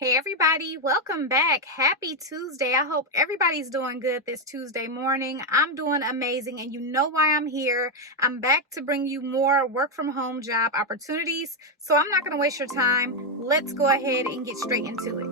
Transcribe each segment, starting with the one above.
Hey everybody, welcome back. Happy Tuesday. I hope everybody's doing good this Tuesday morning. I'm doing amazing, and you know why I'm here. I'm back to bring you more work from home job opportunities. So I'm not going to waste your time. Let's go ahead and get straight into it.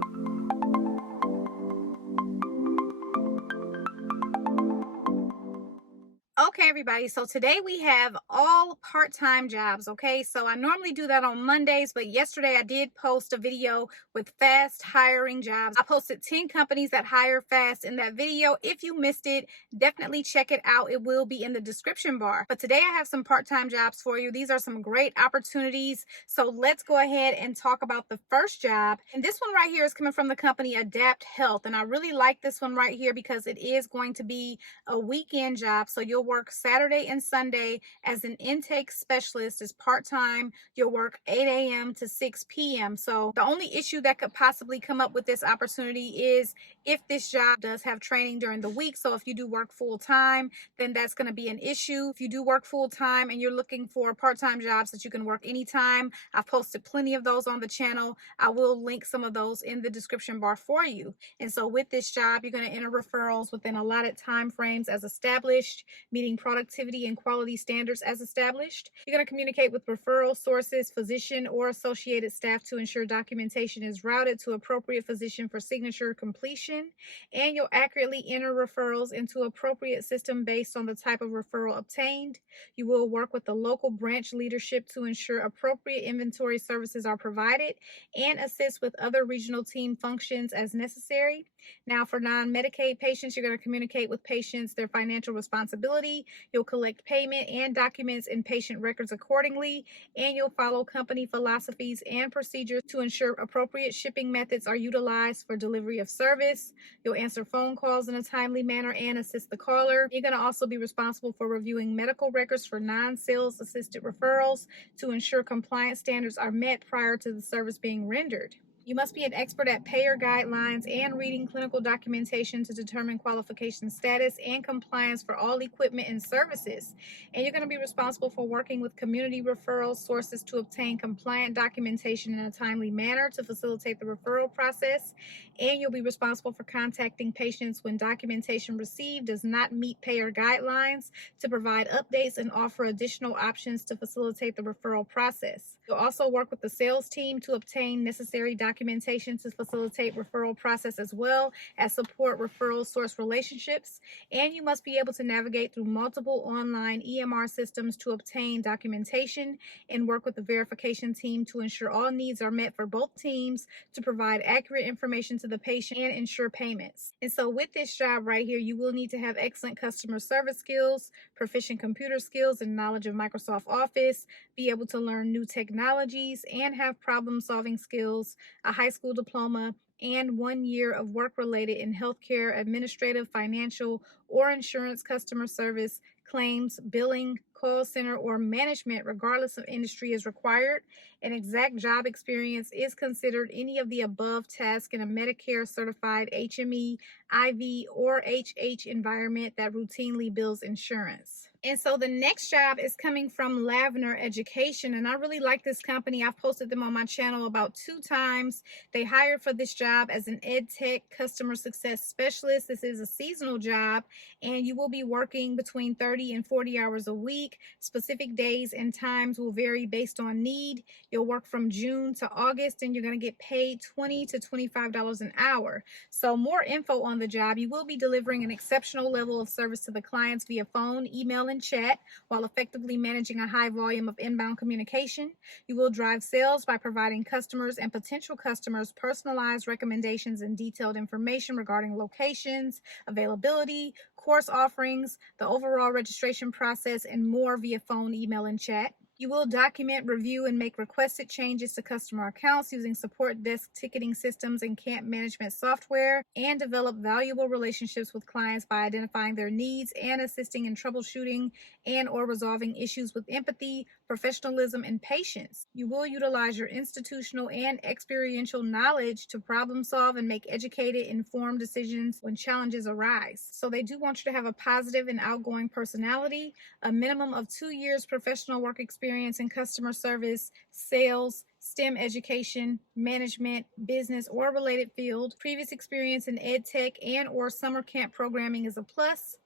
Okay, everybody. So today we have all part-time jobs. Okay, so I normally do that on Mondays, but yesterday I did post a video with fast hiring jobs. I posted 10 companies that hire fast in that video. If you missed it, definitely check it out. It will be in the description bar. But today I have some part-time jobs for you. These are some great opportunities. So let's go ahead and talk about the first job. And this one right here is coming from the company Adapt Health. And I really like this one right here because it is going to be a weekend job. So you'll work Saturday and Sunday as an intake specialist. Is part-time. You'll work 8 a.m. to 6 p.m. So the only issue that could possibly come up with this opportunity is if this job does have training during the week. So if you do work full-time, then that's going to be an issue. If you do work full-time and you're looking for part-time jobs that you can work anytime, I've posted plenty of those on the channel. I will link some of those in the description bar for you. And so with this job, you're going to enter referrals within allotted time frames as established, meeting productivity and quality standards as established. You're going to communicate with referral sources, physician, or associated staff to ensure documentation is routed to appropriate physician for signature completion. And you'll accurately enter referrals into appropriate system based on the type of referral obtained. You will work with the local branch leadership to ensure appropriate inventory services are provided and assist with other regional team functions as necessary. Now, for non-Medicaid patients, you're going to communicate with patients their financial responsibility. You'll collect payment and documents in patient records accordingly, and you'll follow company philosophies and procedures to ensure appropriate shipping methods are utilized for delivery of service. You'll answer phone calls in a timely manner and assist the caller. You're going to also be responsible for reviewing medical records for non-sales assisted referrals to ensure compliance standards are met prior to the service being rendered. You must be an expert at payer guidelines and reading clinical documentation to determine qualification status and compliance for all equipment and services. And you're going to be responsible for working with community referral sources to obtain compliant documentation in a timely manner to facilitate the referral process. And you'll be responsible for contacting patients when documentation received does not meet payer guidelines to provide updates and offer additional options to facilitate the referral process. You'll also work with the sales team to obtain necessary documentation to facilitate referral process as well as support referral source relationships. And you must be able to navigate through multiple online EMR systems to obtain documentation and work with the verification team to ensure all needs are met for both teams to provide accurate information to the patient and ensure payments. And so with this job right here, you will need to have excellent customer service skills, proficient computer skills, and knowledge of Microsoft Office, be able to learn new technologies, and have problem-solving skills, a high school diploma, and 1 year of work related in healthcare, administrative, financial, or insurance customer service, claims, billing, call center, or management, regardless of industry, is required. An exact job experience is considered any of the above tasks in a Medicare certified HME, IV, or HH environment that routinely bills insurance. And so the next job is coming from Lavner Education, and I really like this company. I've posted them on my channel about 2 times. They hired for this job as an Edtech customer success specialist. This is a seasonal job, and you will be working between 30 and 40 hours a week. Specific days and times will vary based on need. You'll work from June to August, and you're going to get paid $20 to $25 an hour. So more info on the job: you will be delivering an exceptional level of service to the clients via phone, email, and chat while effectively managing a high volume of inbound communication. You will drive sales by providing customers and potential customers personalized recommendations and detailed information regarding locations, availability, course offerings, the overall registration process, and more via phone, email, and chat. You will document, review, and make requested changes to customer accounts using support desk ticketing systems and camp management software, and develop valuable relationships with clients by identifying their needs and assisting in troubleshooting and or resolving issues with empathy, professionalism, and patience. You will utilize your institutional and experiential knowledge to problem solve and make educated, informed decisions when challenges arise. So they do want you to have a positive and outgoing personality, a minimum of 2 years professional work experience in customer service, sales, STEM education, management, business, or related field. Previous experience in EdTech and or summer camp programming is a plus.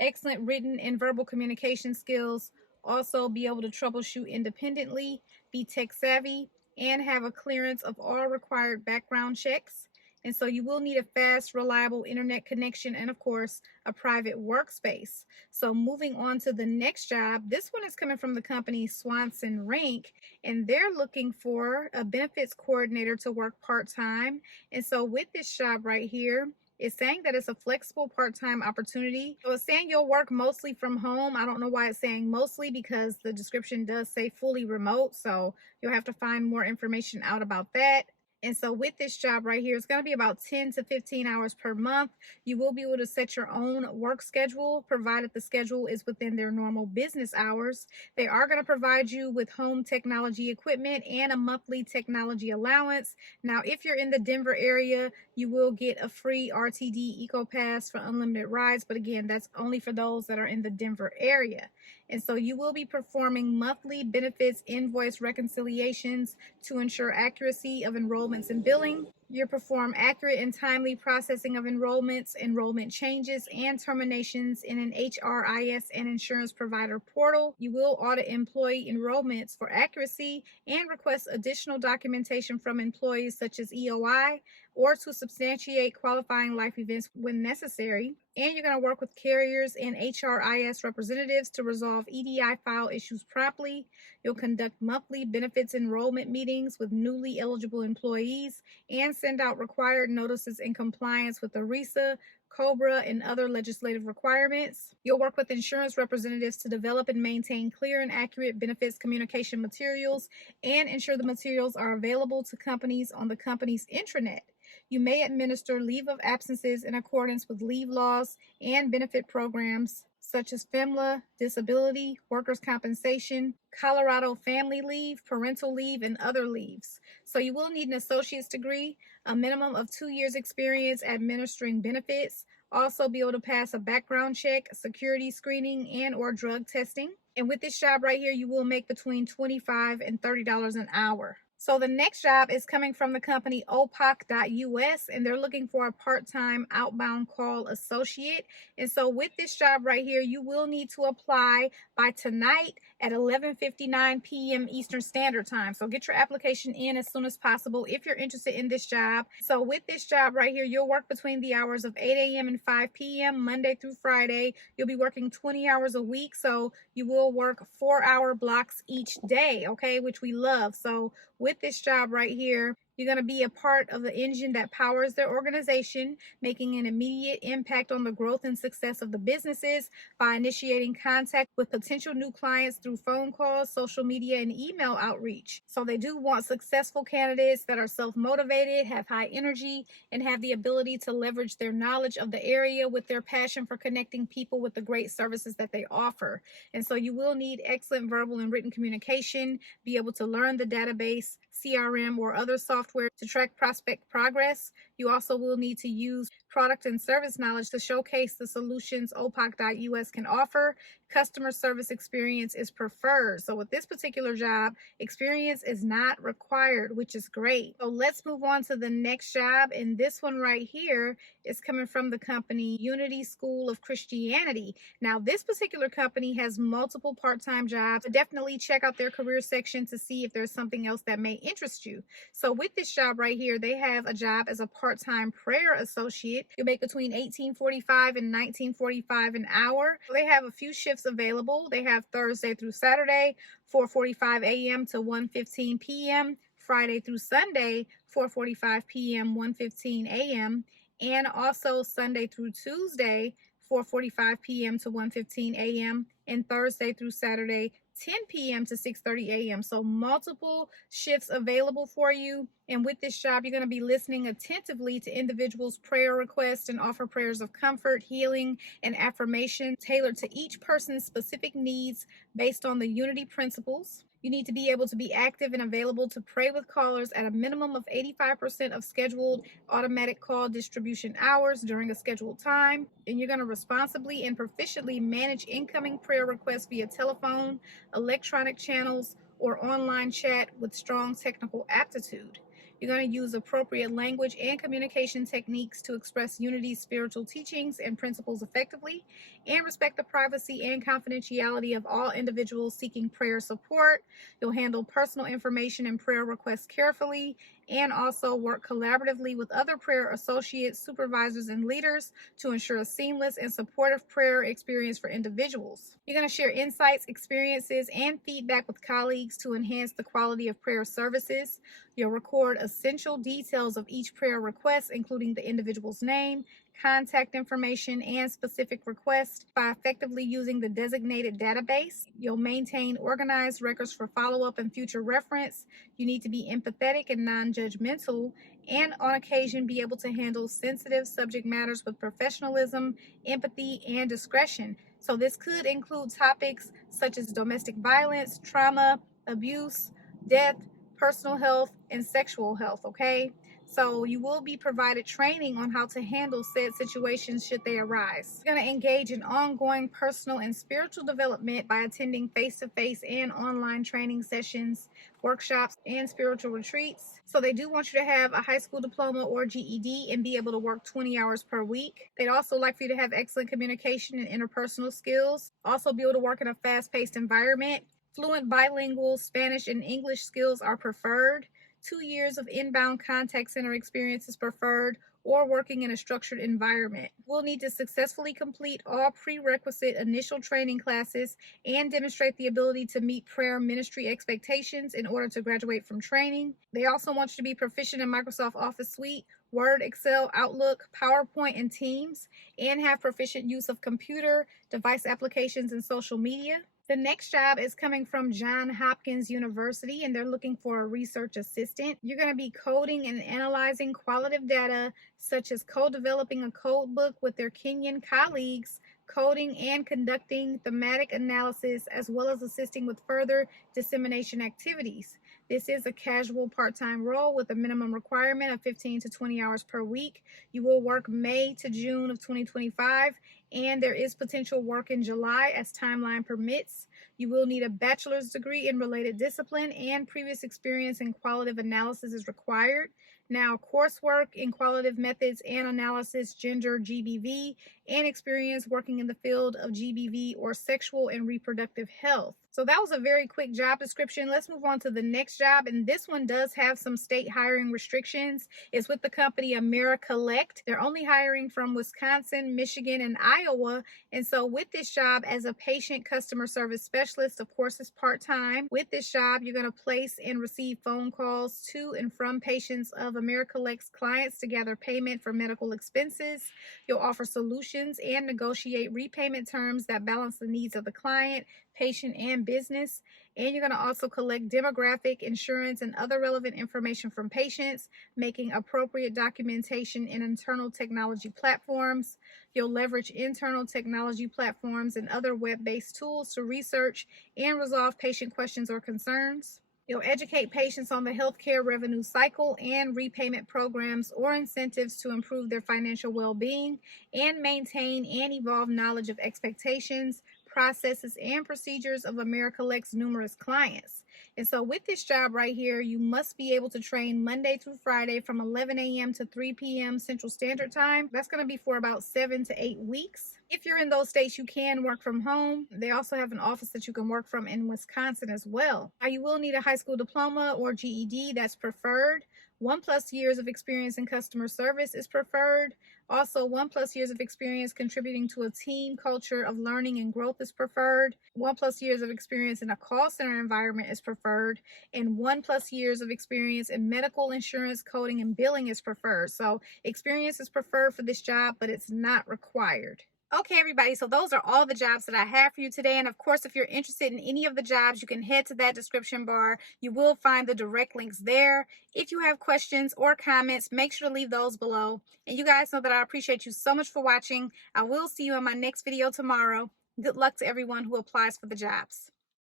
Excellent written and verbal communication skills. Also be able to troubleshoot independently, be tech savvy, and have a clearance of all required background checks. And so you will need a fast, reliable internet connection and, of course, a private workspace. So moving on to the next job, this one is coming from the company Swanson Rank, and they're looking for a benefits coordinator to work part-time. And so with this job right here, it's saying that it's a flexible part-time opportunity. So it's saying you'll work mostly from home. I don't know why it's saying mostly because the description does say fully remote. So you'll have to find more information out about that. And so with this job right here, it's going to be about 10 to 15 hours per month. You will be able to set your own work schedule, provided the schedule is within their normal business hours. They are going to provide you with home technology equipment and a monthly technology allowance. Now, if you're in the Denver area, you will get a free RTD Eco Pass for unlimited rides. But again, that's only for those that are in the Denver area. And so you will be performing monthly benefits invoice reconciliations to ensure accuracy of enrollments and billing. You perform accurate and timely processing of enrollments, enrollment changes, and terminations in an HRIS and insurance provider portal. You will audit employee enrollments for accuracy and request additional documentation from employees such as EOI or to substantiate qualifying life events when necessary. And you're going to work with carriers and HRIS representatives to resolve EDI file issues promptly. You'll conduct monthly benefits enrollment meetings with newly eligible employees and send out required notices in compliance with ERISA, COBRA, and other legislative requirements. You'll work with insurance representatives to develop and maintain clear and accurate benefits communication materials and ensure the materials are available to companies on the company's intranet. You may administer leave of absences in accordance with leave laws and benefit programs such as FEMLA, disability, workers' compensation, Colorado family leave, parental leave, and other leaves. So you will need an associate's degree, a minimum of 2 years experience administering benefits, also be able to pass a background check, security screening, and or drug testing. And with this job right here, you will make between $25 and $30 an hour. So the next job is coming from the company OPAC.us, and they're looking for a part-time outbound call associate. And so with this job right here, you will need to apply by tonight at 11:59 p.m. Eastern Standard Time. So get your application in as soon as possible if you're interested in this job. So with this job right here, you'll work between the hours of 8 a.m. and 5 p.m. Monday through Friday. You'll be working 20 hours a week, so you will work 4-hour blocks each day, okay, which we love. So with this job right here, you're going to be a part of the engine that powers their organization, making an immediate impact on the growth and success of the businesses by initiating contact with potential new clients through phone calls, social media, and email outreach. So they do want successful candidates that are self-motivated, have high energy, and have the ability to leverage their knowledge of the area with their passion for connecting people with the great services that they offer. And so you will need excellent verbal and written communication, be able to learn the database, CRM, or other software to track prospect progress. You also will need to use product and service knowledge to showcase the solutions OPAC.us can offer. Customer service experience is preferred. So with this particular job, experience is not required, which is great. So let's move on to the next job. And this one right here is coming from the company Unity School of Christianity. Now, this particular company has multiple part-time jobs. So definitely check out their career section to see if there's something else that may interest you. So with this job right here, they have a job as a part-time prayer associate. You make between $18.45 and $19.45 an hour. So they have a few shifts available. They have Thursday through Saturday, 4:45 a.m. to 1:15 p.m., Friday through Sunday, 4:45 p.m., 1:15 a.m., and also Sunday through Tuesday, 4:45 p.m. to 1:15 a.m., and Thursday through Saturday, 10 p.m. to 6:30 a.m. So multiple shifts available for you. And with this job, you're going to be listening attentively to individuals' prayer requests and offer prayers of comfort, healing, and affirmation tailored to each person's specific needs based on the Unity principles. You need to be able to be active and available to pray with callers at a minimum of 85% of scheduled automatic call distribution hours during a scheduled time. And you're going to responsibly and proficiently manage incoming prayer requests via telephone, electronic channels, or online chat with strong technical aptitude. You're going to use appropriate language and communication techniques to express Unity's spiritual teachings and principles effectively, and respect the privacy and confidentiality of all individuals seeking prayer support. You'll handle personal information and prayer requests carefully, and also work collaboratively with other prayer associates, supervisors, and leaders to ensure a seamless and supportive prayer experience for individuals. You're going to share insights, experiences, and feedback with colleagues to enhance the quality of prayer services. You'll record essential details of each prayer request, including the individual's name, contact information, and specific request by effectively using the designated database. You'll maintain organized records for follow-up and future reference. You need to be empathetic and non-judgmental, and on occasion be able to handle sensitive subject matters with professionalism, empathy, and discretion. So this could include topics such as domestic violence, trauma, abuse, death, personal health, and sexual health, okay? So you will be provided training on how to handle said situations should they arise. You're going to engage in ongoing personal and spiritual development by attending face-to-face and online training sessions, workshops, and spiritual retreats. So they do want you to have a high school diploma or GED and be able to work 20 hours per week. They'd also like for you to have excellent communication and interpersonal skills. Also be able to work in a fast-paced environment. Fluent bilingual Spanish and English skills are preferred. 2 years of inbound contact center experience is preferred, or working in a structured environment. We'll need to successfully complete all prerequisite initial training classes and demonstrate the ability to meet prayer ministry expectations in order to graduate from training. They also want you to be proficient in Microsoft Office Suite, Word, Excel, Outlook, PowerPoint, and Teams, and have proficient use of computer, device applications, and social media. The next job is coming from Johns Hopkins University, and they're looking for a research assistant. You're going to be coding and analyzing qualitative data, such as co-developing a code book with their Kenyan colleagues, coding and conducting thematic analysis, as well as assisting with further dissemination activities. This is a casual part-time role with a minimum requirement of 15 to 20 hours per week. You will work May to June of 2025, and there is potential work in July as timeline permits. You will need a bachelor's degree in related discipline, and previous experience in qualitative analysis is required. Now, coursework in qualitative methods and analysis, gender, GBV, and experience working in the field of GBV or sexual and reproductive health. So that was a very quick job description. Let's move on to the next job, and this one does have some state hiring restrictions. It's with the company AmeriCollect. They're only hiring from Wisconsin, Michigan, and Iowa. And so with this job as a patient customer service specialist, of course, it's part-time. With this job, you're going to place and receive phone calls to and from patients of AmeriCollect's clients to gather payment for medical expenses. You'll offer solutions and negotiate repayment terms that balance the needs of the client, patient, and business. And you're going to also collect demographic, insurance, and other relevant information from patients, making appropriate documentation in internal technology platforms. You'll leverage internal technology platforms and other web-based tools to research and resolve patient questions or concerns. You'll educate patients on the healthcare revenue cycle and repayment programs or incentives to improve their financial well-being, and maintain and evolve knowledge of expectations, processes, and procedures of AmeriCollect's numerous clients. And so with this job right here, you must be able to train Monday through Friday from 11 a.m. to 3 p.m. Central Standard Time. That's going to be for about 7 to 8 weeks. If you're in those states, you can work from home. They also have an office that you can work from in Wisconsin as well. Now, you will need a high school diploma or GED. That's preferred. 1+ years of experience in customer service is preferred. Also, 1+ years of experience contributing to a team culture of learning and growth is preferred. 1+ years of experience in a call center environment is preferred. And 1+ years of experience in medical insurance, coding, and billing is preferred. So experience is preferred for this job, but it's not required. Okay, everybody, so those are all the jobs that I have for you today. And of course, if you're interested in any of the jobs, you can head to that description bar. You will find the direct links there. If you have questions or comments, make sure to leave those below. And you guys know that I appreciate you so much for watching. I will see you in my next video tomorrow. Good luck to everyone who applies for the jobs.